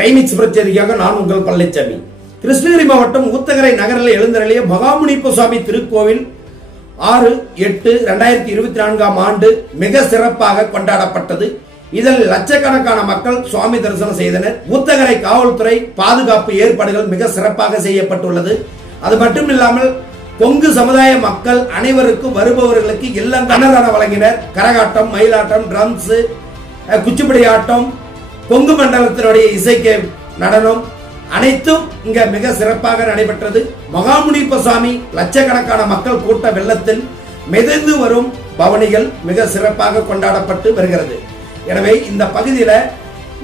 Crime express செய்திக்காக நான் உங்கள் பழனிசாமி. கிருஷ்ணகிரி மாவட்டம் ஊத்தங்கரை நகரில் எழுந்தருளிய மகாமுனிப்ப சுவாமி திருக்கோவில் 6/8/2024 ஆண்டு மிக சிறப்பாக கொண்டாடப்பட்டது. இதில் லட்சக்கணக்கான மக்கள் சுவாமி தரிசனம் செய்தனர். ஊத்தங்கரை காவல்துறை பாதுகாப்பு ஏற்பாடுகள் மிக சிறப்பாக செய்யப்பட்டுள்ளது. அது மட்டுமில்லாமல் கொங்கு சமுதாய மக்கள் அனைவருக்கும் வருபவர்களுக்கு எல்லாம் அன்னதானம் வழங்கினர். கரகாட்டம், மயிலாட்டம், டிரம்ஸ், குச்சிப்புடி ஆட்டம், கொங்கு மண்டலத்தினுடைய இசைக்கு நடனம் அனைத்தும் இங்க மிக சிறப்பாக நடைபெற்றது. மகாமுனிப்ப சுவாமி லட்சக்கணக்கான மக்கள் கூட்ட வெள்ளத்தில் மிதந்து வரும் பவனிகள் மிக சிறப்பாக கொண்டாடப்பட்டு வருகிறது. எனவே இந்த பகுதியில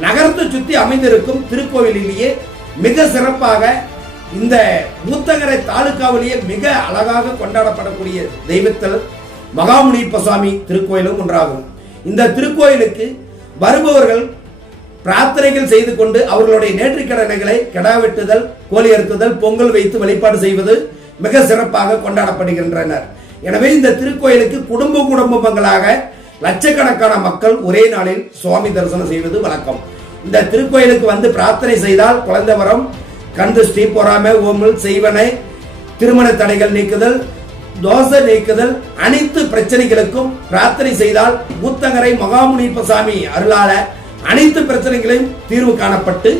நகரத்தை சுற்றி அமைந்திருக்கும் திருக்கோவிலேயே மிக சிறப்பாக இந்த ஊத்தங்கரை தாலுகாவிலேயே மிக அழகாக கொண்டாடப்படக்கூடிய தெய்வத்தில் மகாமுனிப்ப சுவாமி திருக்கோயிலும் ஒன்றாகும். இந்த திருக்கோயிலுக்கு வருபவர்கள் பிரார்த்தனைகள் செய்து கொண்டு அவர்களுடைய நேர்த்திக்கடனைகளை கிடா வெட்டுதல், கோழி அறுத்துதல், பொங்கல் வைத்து வழிபாடு செய்வது மிக சிறப்பாக கொண்டாடப்படுகின்றனர். எனவே இந்த திருக்கோயிலுக்கு குடும்பங்களாக லட்சக்கணக்கான மக்கள் ஒரே நாளில் சுவாமி தரிசனம் செய்வது வழக்கம். இந்த திருக்கோயிலுக்கு வந்து பிரார்த்தனை செய்தால் குழந்தை வரம், கண்திஷ்டி, பொறாமை, ஓமல், செய்வனை, திருமண தடைகள் நீக்குதல், தோசை நீக்குதல், அனைத்து பிரச்சனைகளுக்கும் பிரார்த்தனை செய்தால் ஊத்தங்கரை மகாமுனிப்ப சுவாமி அருளால அனைத்து பிரச்சனைகளையும் தீர்வு காணப்பட்டு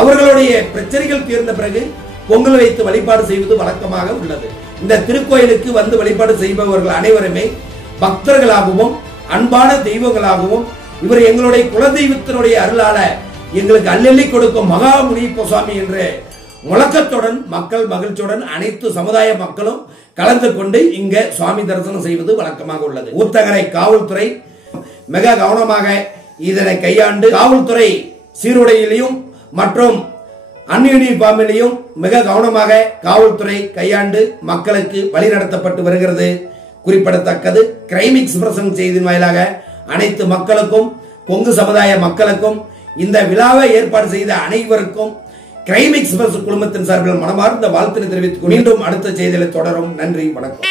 அவர்களுடைய பிரச்சனைகள் தீர்ந்த பிறகு பொங்கல் வைத்து வழிபாடு செய்வது வழக்கமாக உள்ளது. இந்த திருக்கோயிலுக்கு வந்து வழிபாடு செய்பவர்கள் அனைவருமே பக்தர்களாகவும் அன்பான தெய்வங்களாகவும் இவர் எங்களுடைய குலதெய்வத்தினுடைய அருளால எங்களுக்கு அள்ளி கொடுக்கும் மகாமுனிப்ப சுவாமி என்ற முழக்கத்துடன் மக்கள் மகிழ்ச்சியுடன் அனைத்து சமுதாய மக்களும் கலந்து கொண்டு இங்க சுவாமி தரிசனம் செய்வது வழக்கமாக உள்ளது. ஊத்தங்கரை காவல்துறை மிக கவனமாக இதனை கையாண்டு காவல்துறை சீருடையிலையும் மற்றும் அன்யூனிஃபார்மிலையும் மிக கவனமாக காவல்துறை கையாண்டு மக்களுக்கு வழிநடத்தப்பட்டு வருகிறது குறிப்பிடத்தக்கது. கிரைம் எக்ஸ்பிரஸ் செய்தியின் வாயிலாக அனைத்து மக்களுக்கும் கொங்கு சமுதாய மக்களுக்கும் இந்த விழாவை ஏற்பாடு செய்த அனைவருக்கும் கிரைம் எக்ஸ்பிரஸ் குழுமத்தின் சார்பில் மனமார்ந்த வாழ்த்தினை தெரிவித்துக் மீண்டும் அடுத்த செய்திகளை தொடரும். நன்றி, வணக்கம்.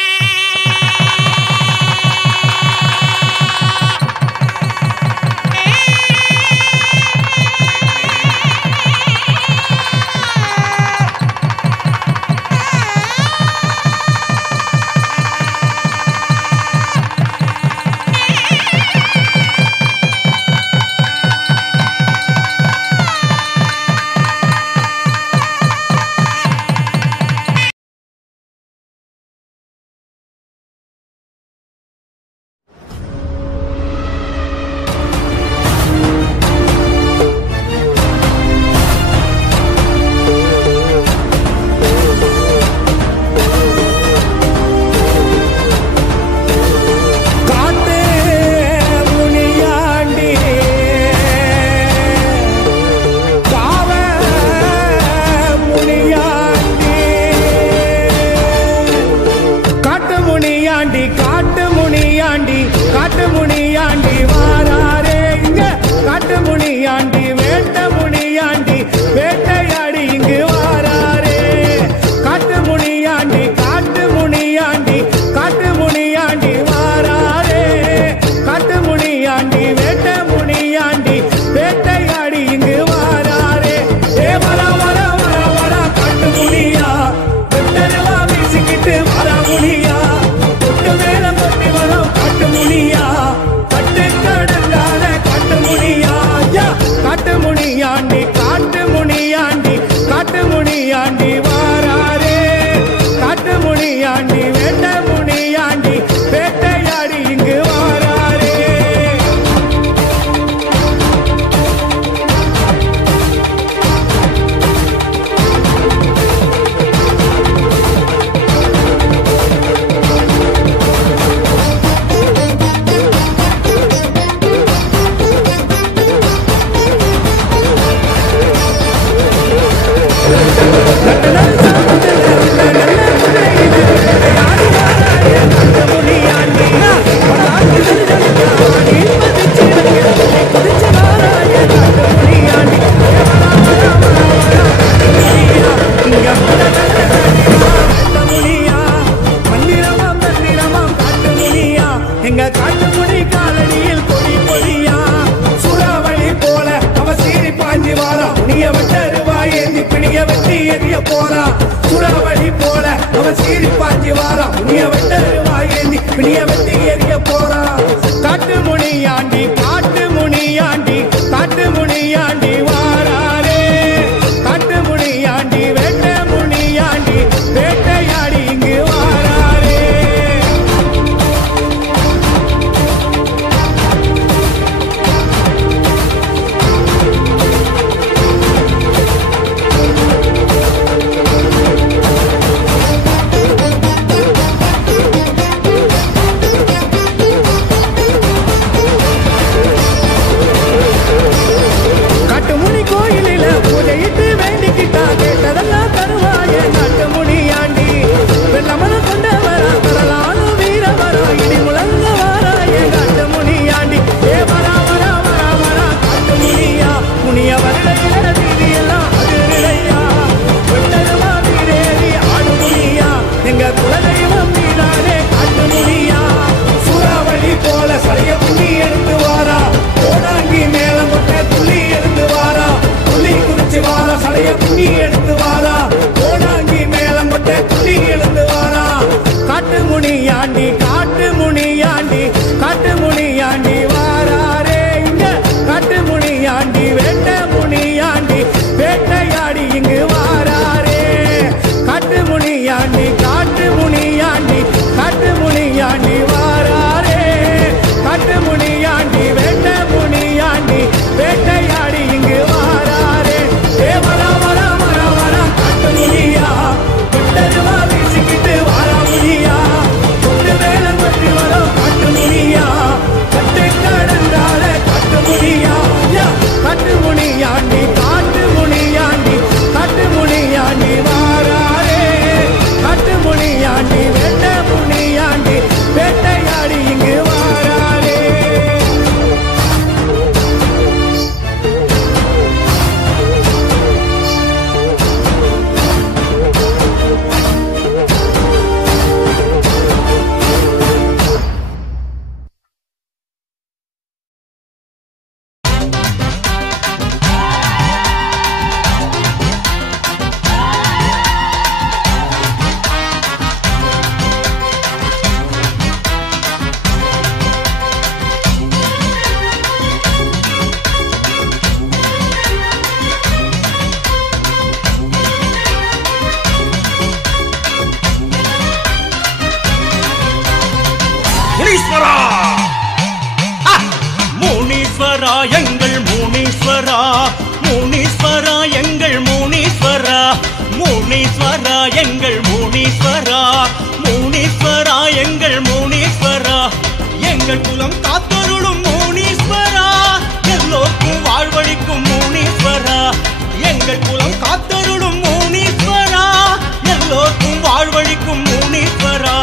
புண்ணிய வெட்டருவாயேந்தி பிணிய வெட்டி எறிய போறா. காட்டு முனியாண்டி காட்டு முனியாண்டி காட்டு முனியாண்டி வாராரே. காட்டு முனியாண்டி வேட்ட முனியாண்டி வேட்டையாடி இங்கு வாராரே. காட்டுமுனி கோயிலில பூஜையிட்டு வேண்டிக்கிட்டா கேட்டதெல்லாம் தருவாயே காட்டு முனியாண்டி. வெள்ளமன கொண்ட வரா வரலாறு வீர வரா இடி முழங்க வாராயே காட்டு முனியாண்டி. ஏ வரா வரா வரா வரா காட்டு முனியா முனிய வருடையில வீதியெல்லாம் அதிரையா. வெட்டருவா வீரேறி ஆடு முனியா எங்க குலதெய்வம் நீதானே காட்டு முனியா. சூறாவளி போல சடைய புள்ளி எடுத்து வாரா. கோடாங்கி மேலம் கொட்ட துள்ளி எடுத்து வாரா. துள்ளி குறிச்சு வாரா சடைய புள்ளி எடுத்து வாரா. கோடாங்கி மேலம் கொட்ட துள்ளி எடுத்து வாரா. காட்டு முனியாண்டி காட்டு முனியாண்டி காட்டு முனியாண்டி வாராரே இங்க. காட்டு முனியாண்டி வேட்ட முனியாண்டி வேட்டையாடி இங்கு வாராரே. காட்டு முனியாண்டி காட்டு முனியாண்டி காட்டு முனியாண்டி வாராரே. காட்டு முனியாண்டி வேட்ட முனியாண்டி வேட்டையாடி இங்கு வாராரே. ஏ வரா வரா வரா வரா காட்டு முனியா விட்டருவா வீசிக்கிட்டு வாரா முனியா. கொண்டு வேலம் கொண்டு வரோம் காட்டு முனியா. கட்டு கடந்தால காட்டு முனியா. காட்டு முனியாண்டி காட்டு முனியாண்டி காட்டு முனியாண்டி வாராரே. காட்டு முனியாண்டி வேட்ட முனியாண்டி வேட்டையாடி இங்கு வாராரே. முனீஸ்வரா முனீஸ்வரா எங்கள் முனீஸ்வரா. முனீஸ்வரா எங்கள் முனீஸ்வரா. முனீஸ்வரா எங்கள் முனீஸ்வரா. முனீஸ்வரா எங்கள் முனீஸ்வரா. எங்கள் குலம் காத்தருளும் முனீஸ்வரா. எல்லோருக்கும் வாழ்வழிக்கும் முனீஸ்வரா. எங்கள் குலம் காத்தருளும் முனீஸ்வரா. எல்லோருக்கும் வாழ்வழிக்கும் முனீஸ்வரா.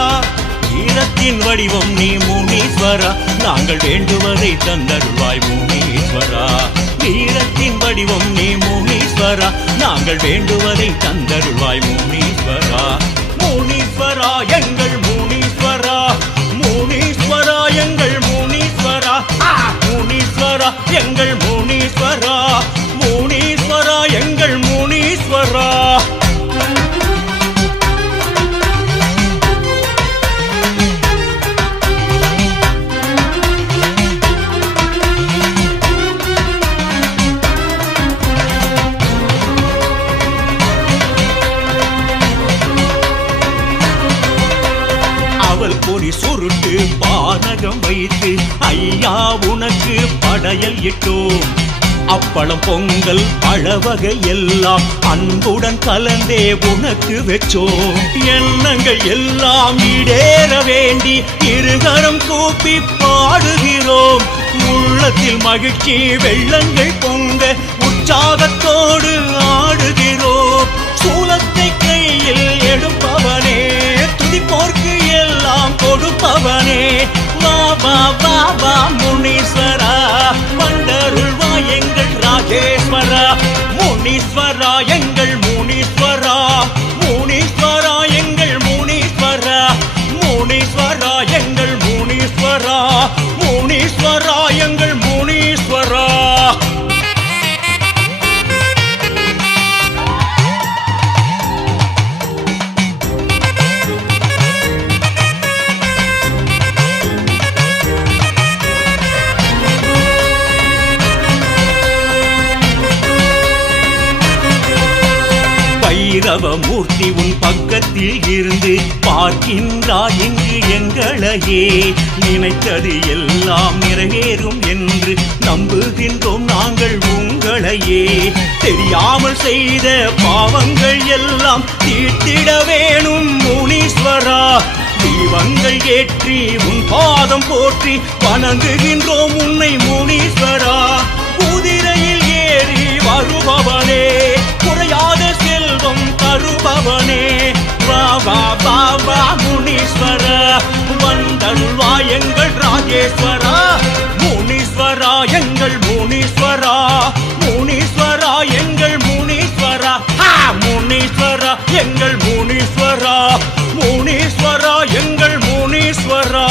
ஈரத்தின் வடிவம் நீ முனீஸ்வரா. நாங்கள் வேண்டுவதை தந்தருள்வாய் முனீஸ்வரா. ஈரத்தின் வடிவம் நீ முனீஸ்வரா. நாங்கள் வேண்டுவதை தந்தருள்வாய் முனீஸ்வரா. முனீஸ்வரா எங்கள் முனீஸ்வரா. முனீஸ்வரா எங்கள் முனீஸ்வரா. முனீஸ்வரா எங்கள் முனீஸ்வரா. முனீஸ்வரா எங்கள் முனீஸ்வரா. பொறி சுருட்டு பானகம் வைத்து ஐயா உனக்கு படையல் இட்டோம். அப்பளம் பொங்கல் பழவகை எல்லாம் அன்புடன் கலந்தே உனக்கு வெச்சோம். எண்ணங்கள் எல்லாம் ஈடேற வேண்டி இருகரம் கூப்பி பாடுகிறோம். உள்ளத்தில் மகிழ்ச்சி வெள்ளங்கள் பொங்க உற்சாகத்தோடு ஆடுகிறோம். சூலத்தை கையில் எடுப்பவனே துதிப்போர்க்கு எல்லாம் கொடுப்பவனே. வா வா வா வா முனீஸ்வரா. வந்தருள்வா எங்கள் ராஜேஸ்வரா. முனீஸ்வரா எங்கள் முனீஸ்வரா. முனீஸ்வரா எங்கள் முனீஸ்வரா. முனீஸ்வரா எங்கள் முனீஸ்வரா. முனீஸ்வரா எங்கள் முனீஸ்வரா. தவமூர்த்தி உன் பக்கத்தில் இருந்து பார்க்கின்றாய் இங்கு எங்களையே. நினைத்தது எல்லாம் நிறைவேறும் என்று நம்புகின்றோம் நாங்கள் உங்களையே. தெரியாமல் செய்த பாவங்கள் எல்லாம் தீர்த்திட வேணும் முனீஸ்வரா. தீபங்கள் ஏற்றி உன் பாதம் போற்றி வணங்குகின்றோம் உன்னை முனீஸ்வரா. குதிரையில் ஏறி வருபவனே, குறையாத செல்வம் தருபவனே, வா வா வா வா முனீஸ்வரா. வந்தருள்வா எங்கள் ராஜேஸ்வரா. முனீஸ்வரா எங்கள் முனீஸ்வரா. முனீஸ்வரா எங்கள் முனீஸ்வரா. முனீஸ்வரா எங்கள் முனீஸ்வரா. முனீஸ்வரா எங்கள் முனீஸ்வரா.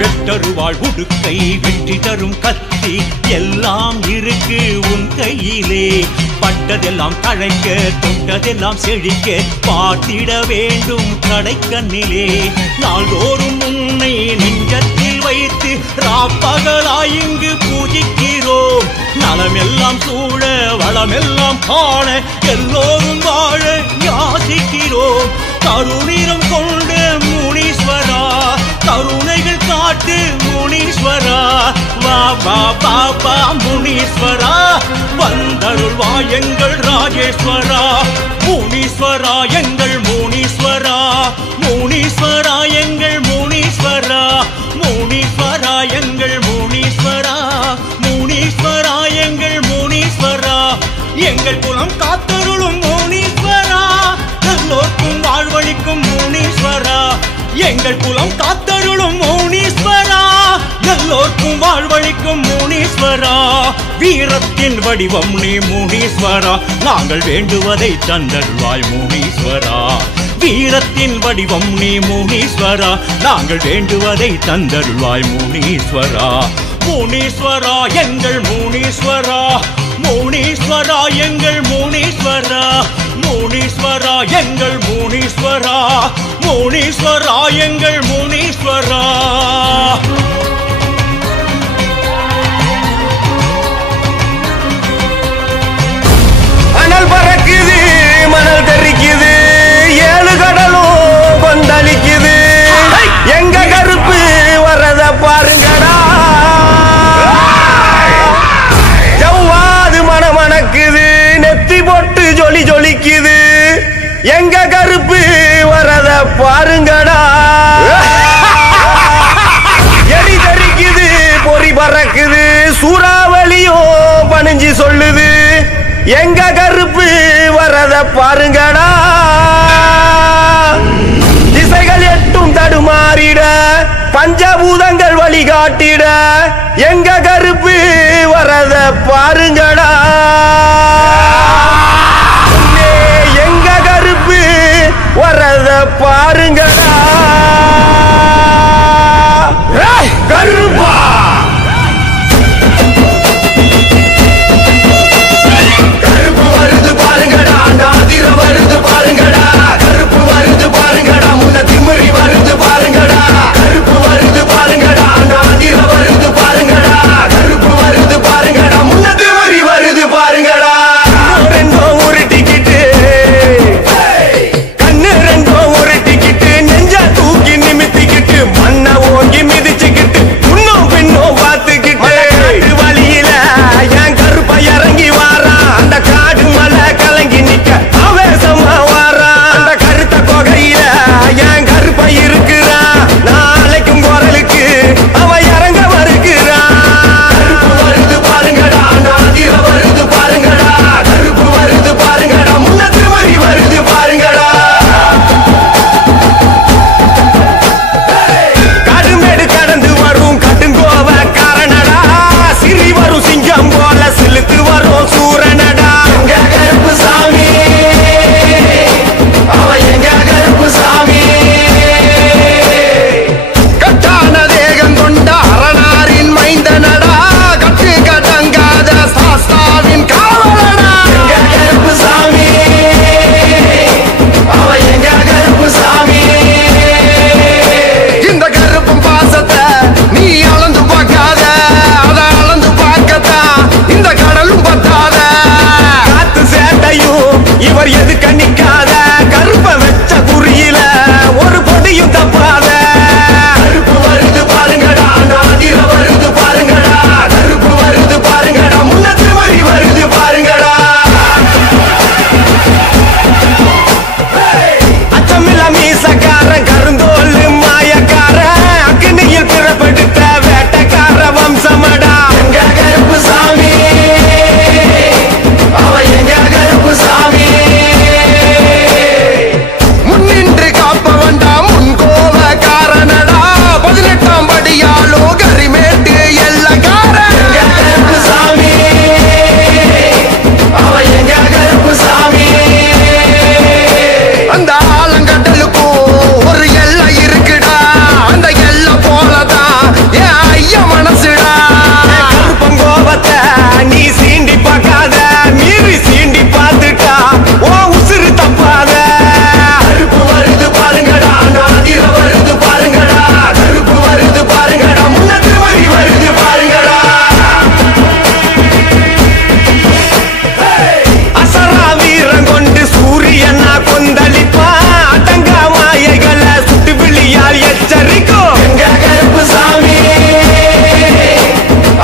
வெட்டருவாள் உடுக்கை வெற்றி தரும் கத்தி எல்லாம் இருக்கு உன் கையிலே. பட்டதெல்லாம் தழைக்க தொட்டதெல்லாம் செழிக்க பார்த்திட வேண்டும் கடைக்கண்ணிலே. நாள்தோறும் உன்னை நெஞ்சத்தில் வைத்து ராப்பகலாய் இங்கு பூஜிக்கிறோம். நலமெல்லாம் சூழ வளமெல்லாம் காண எல்லோரும் வாழ யாசிக்கிறோம். கருணீரம் கொண்ட முனீஸ்வரா, கருணைகள் காட்டு முனீஸ்வரா. வா வா வா வா முனீஸ்வரா. வந்தருள்வா எங்கள் ராஜேஸ்வரா. முனீஸ்வரா எங்கள் முனீஸ்வரா. முனீஸ்வரா எங்கள் முனீஸ்வரா. முனீஸ்வரா எங்கள் முனீஸ்வரா. முனீஸ்வரா எங்கள் முனீஸ்வரா. எங்கள் குலம் காத்தருளும் முனீஸ்வரா. எல்லோருக்கும் வாழ்வழிக்கும் முனீஸ்வரா. எங்கள் குலம் காத்தருளும் முனீஸ்வரா. எல்லோருக்கும் வாழ்வழிக்கும் முனீஸ்வரா. வீரத்தின் வடிவம் நீ முனீஸ்வரா. நாங்கள் வேண்டுவதை தந்தருள்வாய் முனீஸ்வரா. வீரத்தின் வடிவம் நீ முனீஸ்வரா. நாங்கள் வேண்டுவதை தந்தருள்வாய் முனீஸ்வரா. முனீஸ்வரா எங்கள் முனீஸ்வரா. முனீஸ்வரா எங்கள் முனீஸ்வரா. முனீஸ்வரா எங்கள் முனீஸ்வரா. முனீஸ்வரா எங்கள் முனீஸ்வரா. அனல் பறக்குது, மணல் தெரிக்குது, ஏழு கடலும் கொந்தளிக்குது. எங்க கருப்பு வரத பாருங்கடா. ஜவ்வாது மணமணக்குது, நெத்தி போட்டு ஜொலி ஜொலிக்குது. எங்க கருப்பு வரத பாருங்கடா. எரி தெரிக்குது, பொறி பறக்குது, சூறாவளியும் பணிஞ்சு சொல்லுது. எங்க கருப்பு வரத பாருங்கடா. திசைகள் எட்டும் தடுமாறிட, பஞ்சபூதங்கள் வழிகாட்டிட. எங்க கருப்பு வரத பாருங்கடா. எங்க கருப்பு வரத பாருங்கடா. கருப்பா கருப்பு வருது பாருங்கடா. நாதிரம் இவர் எது கண்ணிக்காத கருப்ப வச்ச குறியில ஒரு பொடியும் தப்பாத கருப்பு வருது பாருங்கடா நாதிர வருது பாருங்கடா கருப்பு வருது பாருங்கடா முன்னத்து வரி வருது பாருங்கடா அச்சமில்ல மீசக்காரன் கருந்தோல் மாயக்காரன் அக்னியில் பிறப்பெடுத்த வேட்டக்கார வம்சமடா எங்க கருப்பு சாமி அவ எங்க கருப்பு சாமி முன்னின்று காப்பவன்டா முன்கோவக்காரனடா 18ஆம் படியாலோ கரிமேட்டு எல்லக்காரன் எங்க கருப்பு சாமி அவ எங்க கருப்பு சாமி அந்த ஆலங்கடலுக்கும் ஒரு எல்லை இருக்குடா அந்த எல்லை போலதான் என் ஐயா மனசுடா கருப்பங்கோபத்தை நீ சீண்டி பார்க்காத மீறி சீண்டி பார்த்துட்டா ஓ உசுறு தப்பாத கருப்பு வருது பாருங்கடா நாதிர வருது பாருங்கடா கருப்பு வருது பாருங்கடா முன்னத்து வரி வருது பாருங்கடா அசரா வீரம் கொண்டு சூரியனா கொந்தளிப்பா அடங்கா மாயைகளை சுட்டு விழியால் எச்சரிக்கும் எங்க கருப்பு சாமி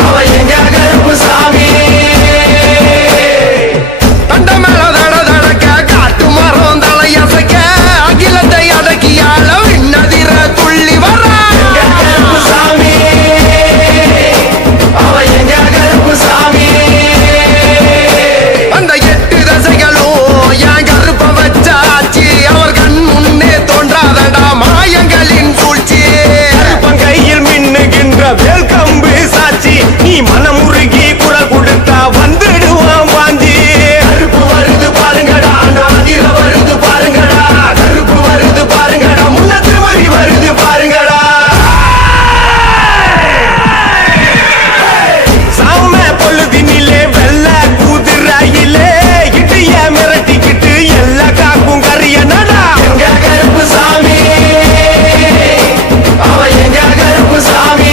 அவ எங்க கருப்பு சாமி தண்ட மேல தட தடக்க காட்டு மரம் தலையசைக்க அகிலத்தை அடக்கியால விண்ணதிர துள்ளி வர எங்க கருப்பு சாமி அவ எங்க கருப்பு சாமி அந்த 8 தசைகளும் என் கருப்ப வச்சாச்சு அவர் கண் முன்னே தோன்றாதடா மாயங்களின் சூழ்ச்சி கருப்பன் கையில் மின்னுகின்ற வேல் கம்பு சாட்சி நீ மனமுருகி குரல் கொடுத்தா வந்துடுவான் பாஞ்சி கருப்பு வருது பாருங்கடா நாதிர வருது பாருங்கடா கருப்பு வருது பாருங்கடா முன்னத்து வரி வருது பாருங்கடா சாம பொழுதினிலே வெள்ள குதிரையிலே இடிய மிரட்டிக்கிட்டு எல்லா காக்கும் கரிய நடா எங்க கருப்பு சாமி அவ எங்க கருப்பு சாமி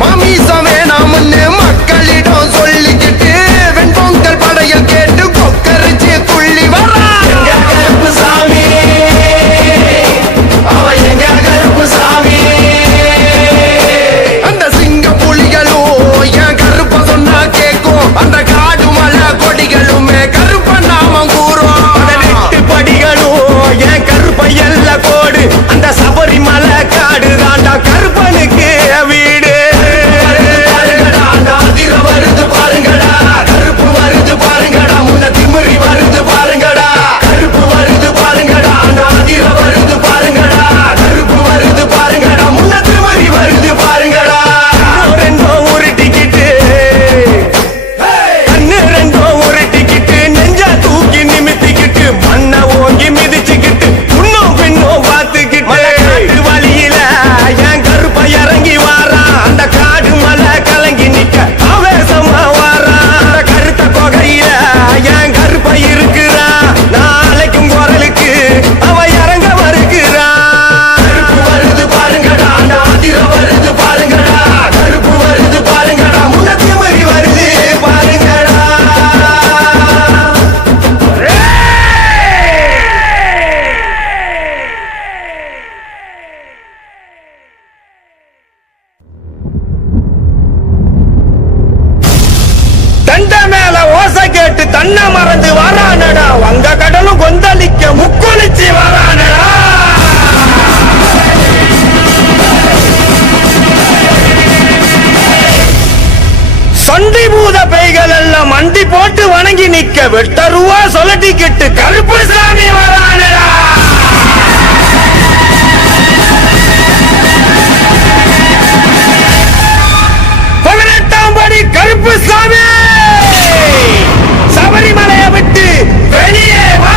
மாமிசமே நாமன்னு மக்களிடம் சொல்லிக்கிட்டு வெண்பொங்கல் படையல் கேட்டு கொக்கரிச்சு துள்ளி வரா எங்க கருப்பு சாமி அவ எங்க கருப்பு சாமி அந்த சிங்க புலிகளும் என் கருப்ப சொன்னா கேக்கும் அந்த காடு மலை கொடிகளுமே கருப்ப நாமம் கூறும் அந்த 8 படிகளும் என் கருப்ப எல்ல கோடு அந்த சபரிமலை காடு தாண்டா கருப்பனுக்கு வீடு நாதிர வருது பாருங்கடா கருப்பு வருது பாருங்கடா முன்ன திமிரி வருது பாருங்கடா கருப்பு வருது பாருங்கடா நாதிர வருது பாருங்கடா கருப்பு வருது பாருங்கடா முன்ன திமிரி வருது பாருங்கடா ரெண்டோ ஒரு டிக்கெட்டு கண்ணு ரெண்டோ ஒரு டிக்கெட்டு நெஞ்ச தூக்கி நிமித்திக்கிட்டு மண்ணை ஓங்கி மிதிச்சுக்கிட்டு முன்னும் பின்னும் பார்த்துக்கிட்டு வழியில என் கருப்ப இறங்கி வாரான் அந்த காடு மலை கலங்கி நிக்க ஆவேசமா வாரான் அந்த கருத்த கொகையில என் கருப்ப இருக்கிறான் நாளைக்கும் குரலுக்கு அவ இறங்க வருகிறான் கருப்பு வருது பாருங்கடா நாதிர வருது பாருங்கடா கருப்பு வருது பாருங்கடா முன்னத்தி வரி வருது பாருங்கடா தண்ட மேல ஓசை கேட்டு தன்னை மறந்து வரானடா வங்க கடலும் கொந்தளிக்க முக்குளிச்சு வரானடா சண்டி பூத பேய்கள் எல்லாம் மண்டி போட்டு வணங்கி நிக்க வெட்டருவா சொல்லட்டிக்கிட்டு கருப்பு சாமி வரானடா படி கருப்பு சாமி சபரிமலையை விட்டு வெளியே வா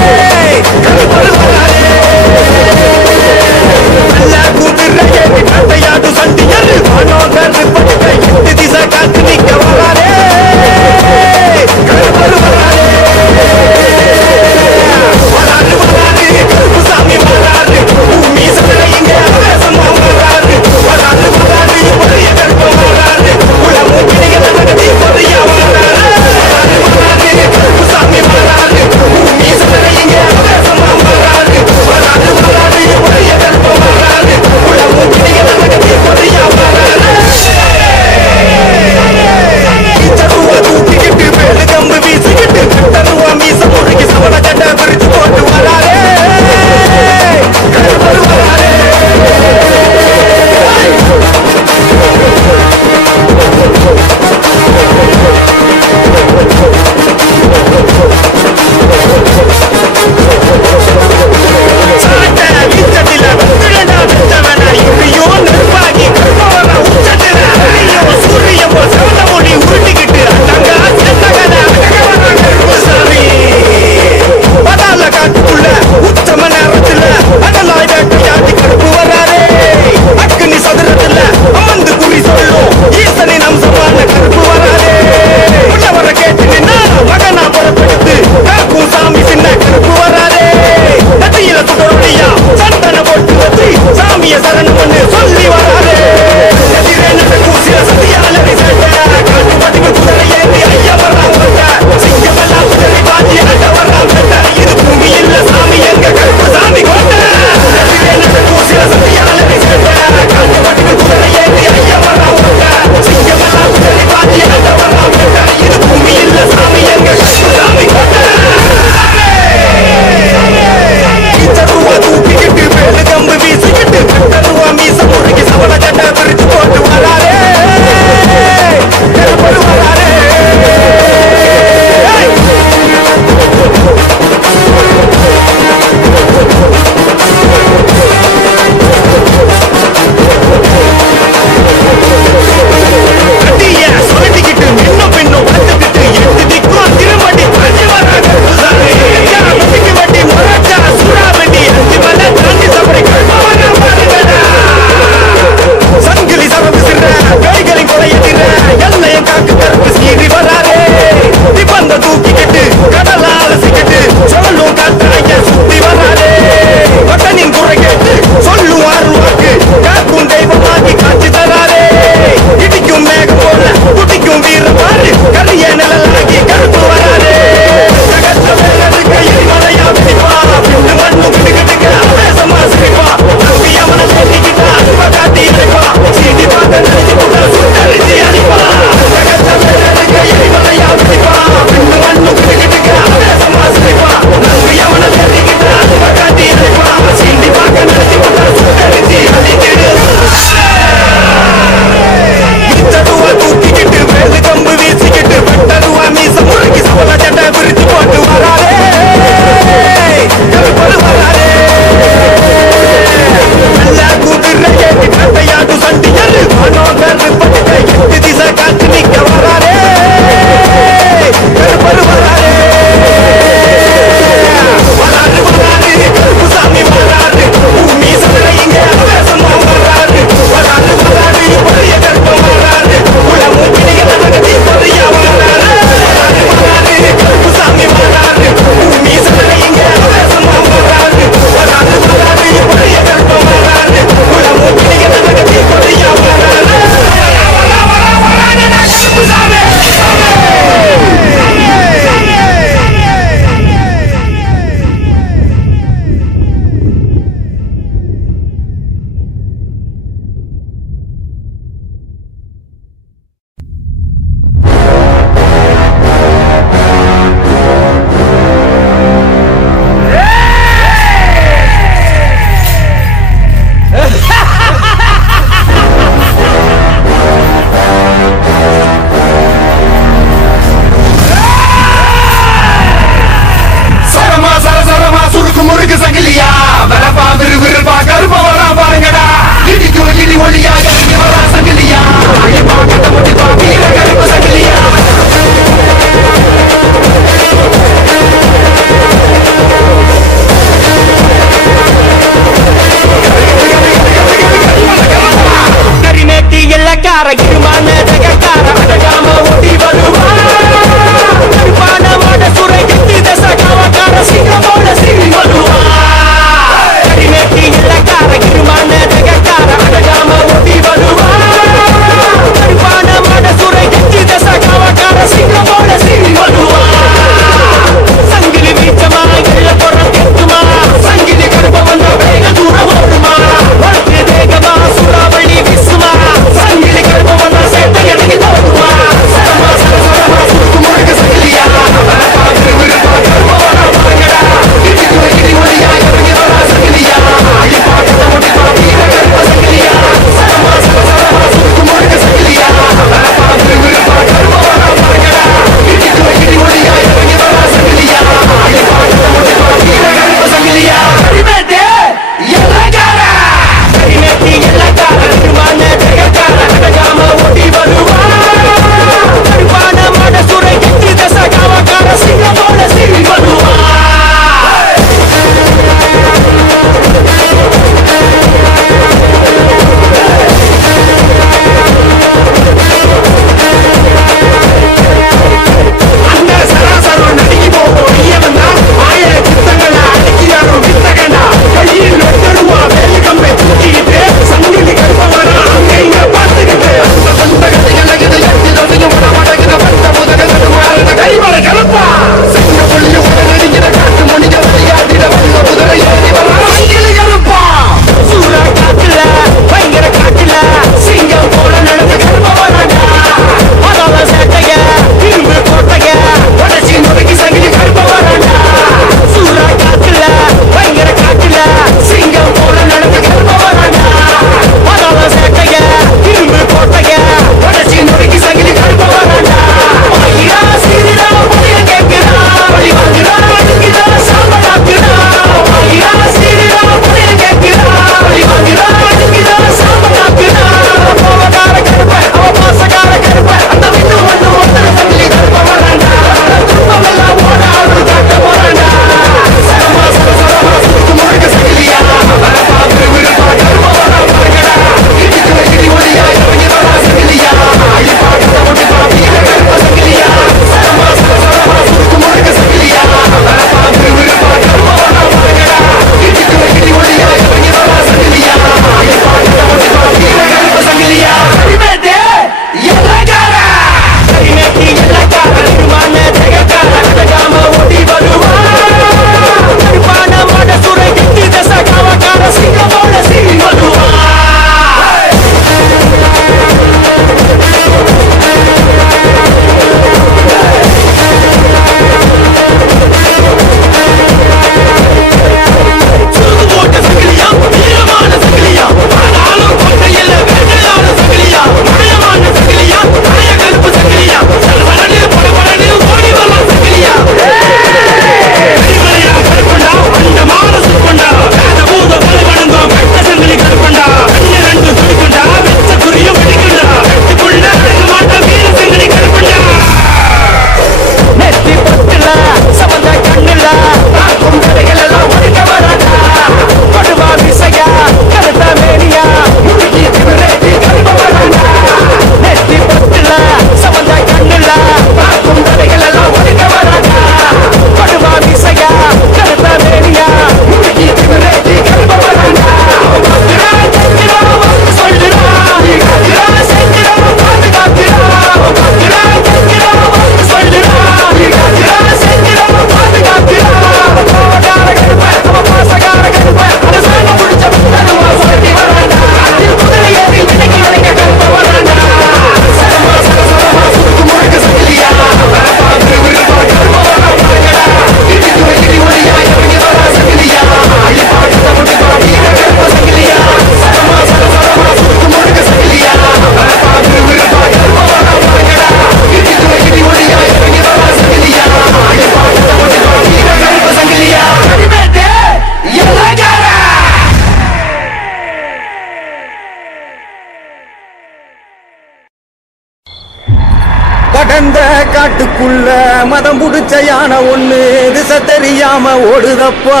காட்டுக்குள்ள மதம் புடிச்ச யானை ஒண்ணு திசை தெரியாம ஓடுதப்பா.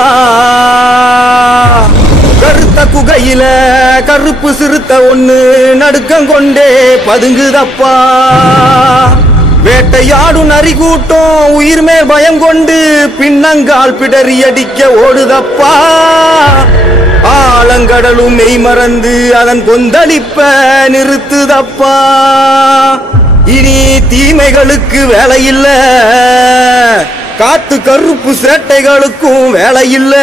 கருத்த குகையில கருப்பு சிறுத்த ஒண்ணு நடுக்கம் கொண்டே பதுங்குதப்பா. வேட்டையாடும் நரி கூட்டம் உயிர் மேல் பயம் கொண்டு பின்னங்கால் பிடறி அடிக்க ஓடுதப்பா. ஆலங்கடலும் மெய் மறந்து அதன் கொந்தளிப்ப நிறுத்துதப்பா. இனி தீமைகளுக்கு வேலை இல்ல, காத்து கருப்பு சேட்டைகளுக்கும் வேலை இல்ல,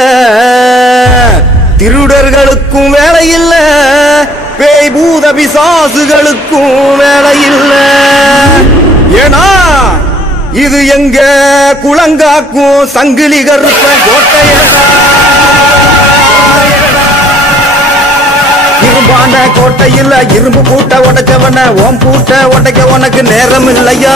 திருடர்களுக்கும் வேலை இல்ல, பேய் பூத பிசாசுகளுக்கும் வேலை இல்ல. ஏனா இது எங்க குளங்காக்கும் சங்கிலி கருப்ப கோட்டையடா. இரும்பாண்ட கோட்டையில் இரும்பு பூட்ட உடைச்சவன ஓம் பூட்ட உடைக்க உனக்கு நேரம் இல்லையா.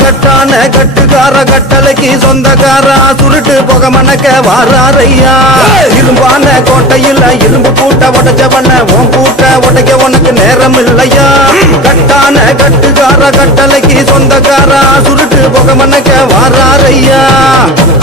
கட்டான கட்டுக்கார கட்டளைக்கு சொந்தக்காரா சுருட்டு புக மணக்க வாராரையா. இரும்பான கோட்டையில் இரும்பு பூட்ட உடைச்சவன ஓம் பூட்ட உடைக்க உனக்கு நேரம் இல்லையா. கட்டான கட்டுக்கார கட்டளைக்கு சொந்தக்காரா சுருட்டு புக மணக்க வாராரையா.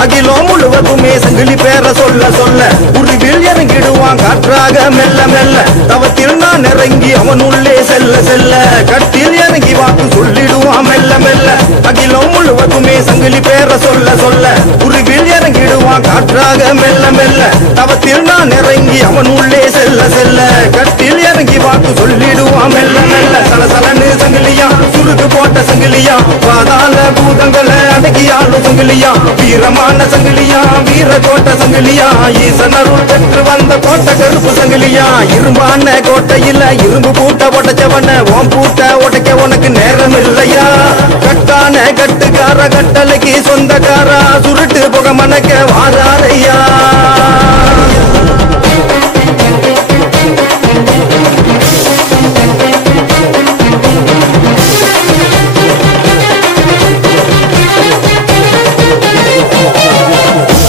அகிலம் முழுவதுமே சங்கிலி பேர சொல்ல சொல்ல உருவில் இறங்கிடுவான் காற்றாக மெல்ல மெல்ல. தவத்தில் நான் இறங்கி அவன் உள்ளே செல்ல செல்ல கட்டில் இறங்கி வாக்கு சொல்லிடுவான் மெல்ல மெல்ல. அகிலம் முழுவதுமே சங்கிலி பேர சொல்ல சொல்ல உருவில் இறங்கிடுவான் காற்றாக மெல்ல மெல்ல. தவத்தில் நான் இறங்கி அவன் உள்ளே செல்ல செல்ல கட்டில் இறங்கி வாக்கு சொல்லிடுவான் மெல்ல மெல்ல. சலசலன்னு சங்கிலியா சுருக்கு போட்ட சங்கிலியா பாதாள பூதங்களை அடக்கியாலும் சங்கிலியா. வீரமான சங்கிலியா வீர கோட்ட சங்கிலியா ஈசனருள் பெற்று வந்த கோட்ட கருப்பு சங்கிலியா. இரும்பான கோட்டையில் இரும்பு பூட்ட உடைச்சவன ஓம் பூட்ட உடைக்க உனக்கு நேரம் இல்லையா. கட்டான கட்டுக்கார கட்டளைக்கு சொந்தக்காரா சுருட்டு புக மணக்க வாராரையா.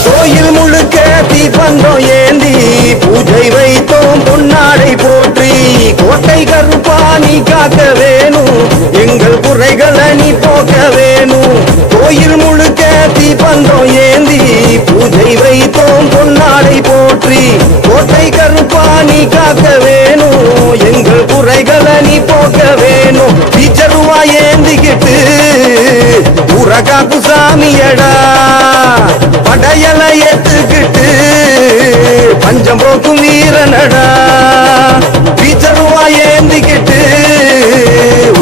கோயில் முழுக்க தீபந்தம் ஏந்தி பூஜை வைத்தோம் பொன்னாடை போற்றி. கோட்டை கருப்பா நீ காக்க வேணும், எங்கள் குறைகளை நீ போக்க வேணும். கோயில் முழுக்க தீபந்தம் ஏந்தி பூஜை வைத்தோம் பொன்னாடை போற்றி. கோட்டை கருப்பா நீ காக்க வேணும், எங்கள் குறைகளை நீ போக்க வேணும். பீச்சருவா ஏந்திக்கிட்டு உரகாக்கு சாமியடா. படையலை ஏத்துக்கிட்டு பஞ்சம் போக்கும் வீரனடா. பீச்சருவா ஏந்திக்கிட்டு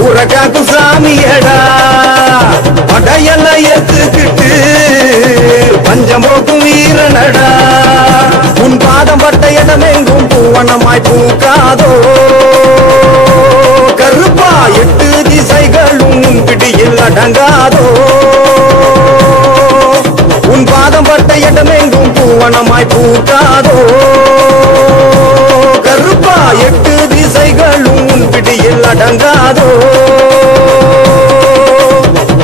உரகாக்கு சாமியடா. படையலை ஏத்துக்கிட்டு பஞ்சம் போக்கும் வீரனடா. உன் பாதம் பட்ட இடமெங்கும் பூவனமாய் பூக்காதோ. கருப்பா 8 திசைகளும் பிடியில் அடங்காதோ. உன் பாதம் பட்ட இடமெங்கும் பூவனமாய் பூக்காதோ. கருப்பா 8 திசைகளும் பிடியில் அடங்காதோ.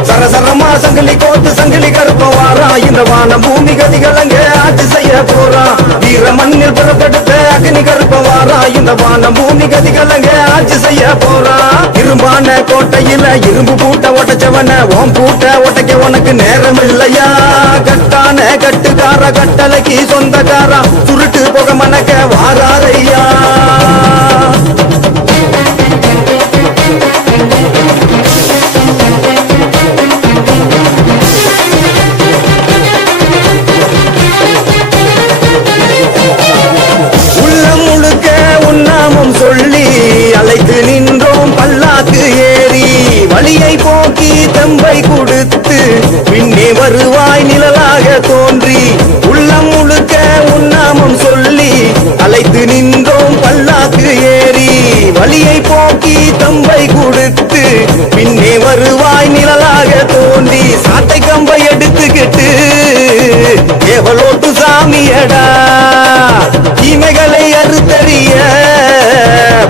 சரசரமா சங்கிலி கோத்து சங்கிலி கருப்ப வாரா. இந்த வானம் பூமி கதிகள் அங்கே ஆட்சி செய்ய போறான். வீர மண்ணில் புறப்படுத்த அக்னி கருப்ப வாரா. இந்த வானம் பூமி கதிகள் அங்கே ஆட்சி செய்ய போறான். இரும்பான கோட்டையில இரும்பு பூட்ட உடைச்சவன ஓம் பூட்ட உடைக்க உனக்கு நேரம் இல்லையா. கட்டான கட்டுக்கார கட்டளைக்கு சொந்தக்காரா சுருட்டு புக மணக்க வாராரையா. உள்ளம் முழுக்க உன்னாமம் சொல்லி அழைத்து நின்றோம் பல்லாக்கு ஏறி. வழியை போக்கி தெம்பை கொடுத்து பின்னே வருவாய் நிழலாக தோன்றி. உள்ளம் முழுக்க உன்னாமம் சொல்லி அழைத்து நின்றோம் பல்லாக்கு ஏறி. வழியை போக்கி தம்பை கொடுத்து பின்னே வருவாய் நிழலாக தோன்றி. சாட்டை கம்பை எடுத்துக்கிட்டு எவளோட்டு சாமியடா. தீமைகளை அறுத்தறிய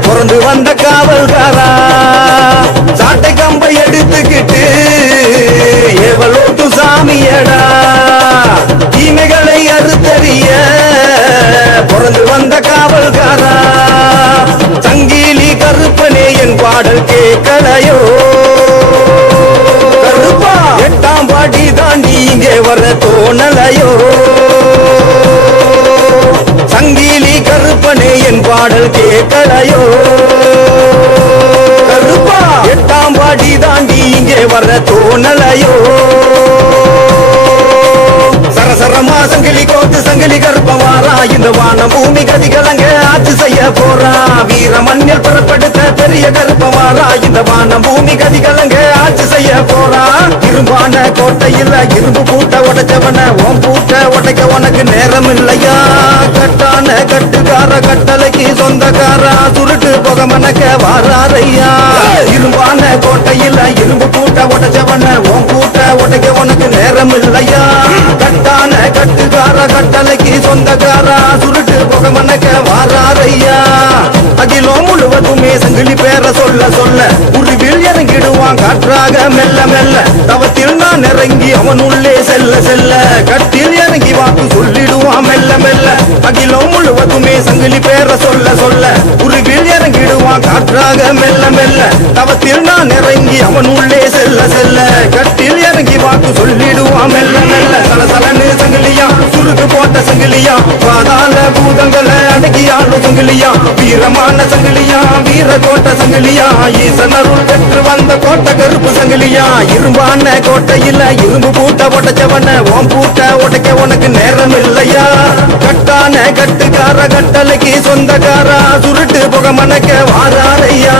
பிறந்து வந்த காவல்காரா. சாட்டை கம்பை எடுத்துக்கிட்டு எவளோட்டு சாமியடா. தீமைகளை அறுத்தறிய பிறந்து வந்த காவல்காரா. சங்கிலி கருப்பனே என் பாடல் கேட்கலையோ. கருப்பா 8 வர தோணலையோ சங்கிலி கருப்பனே என் பாடல் கேட்கலையோ கருப்பா 8ஆம் படி தாண்டி இங்கே வர தோணலையோ சரசரமா சங்கிலி கோத்து சங்கிலி கருப்பன் வாரா இந்த வானம் பூமி கதிகளங்க ஆட்சி செய்ய போறா வீர மண்ணில் புறப்படுத்த பெரிய கருப்பன் வாரா இந்த வானம் பூமி கதிகளங்க ஆட்சி செய்ய போறா இரும்பான கோட்டையில் இரும்பு பூட்ட உடைச்சவன ஓம் பூட்ட உடைக்க உனக்கு நேரம் இல்லையா கட்டான கட்டுக்கார கட்டளைக்கு சொந்தக்காரா சுருட்டு போக மனக்க வாராரையா இரும்பான கோட்டையில் இரும்பு பூட்ட உடைச்சவன ஓம் பூட்ட உடைக்க உனக்கு நேரம் இல்லையா கட்டான கட்டுக்கார கட்டளைக்கு சொந்தக்காரா சுருட்டு போக மனக்க வாராரையா அகிலம் முழுவதுமே சங்கிலி பேர சொல்ல சொல்ல உருவில் இறங்கிடுவான் காற்றாக மெல்ல மெல்ல தவத்தில் நான் இறங்கி அவன் உள்ளே செல்ல செல்ல கட்டில் இறங்கி வாக்கு சொல்லிடுவான் மெல்ல மெல்ல அகிலம் முழுவதுமே சங்கிலி பேர சொல்ல சொல்ல உருவில் இறங்கிடுவான் காற்றாக மெல்ல மெல்ல தவத்தில் நான் இறங்கி அவன் உள்ளே செல்ல செல்ல கட்டில் இறங்கி வாக்கு சொல்லிடுவான் மெல்ல மெல்ல சலசலன்னு சங்கிலியா சுருக்கு போட்ட சங்கிலியா பாதாள பூதங்களை அடக்கியாளும் சங்கிலியா வீரமான சங்கிலியா வீர கோட்டை சங்கிலியா ஈசனருள் பெற்று வந்த கோட்டை கருப்பு சங்கிலியா இரும்பான கோட்டையில் இரும்பு பூட்ட உடைச்சவன ஓம் பூட்ட உடைக்க உனக்கு நேரம் இல்லையா கட்டான கட்டுக்கார கட்டளைக்கு சொந்தக்காரா சுருட்டு புக மனக்க வாராரையா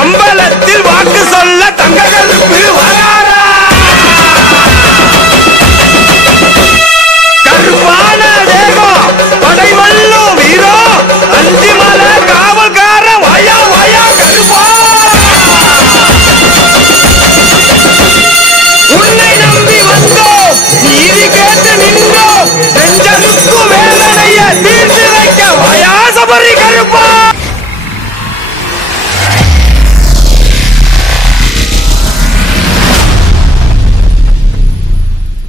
அம்பலத்தில் வாக்கு சொல்ல தங்க கருப்பு கருப்பான தேகம் படைவல்லோ வீரோ அஞ்சுமல காவல்கார வாயா வாயா கருப்பா உன்னை நம்பி வந்தோம் நீதி கேட்டு நின்றோம் நெஞ்சருக்கு வேதனைய தீர்த்து வைக்க வாயா சபரி கருப்பா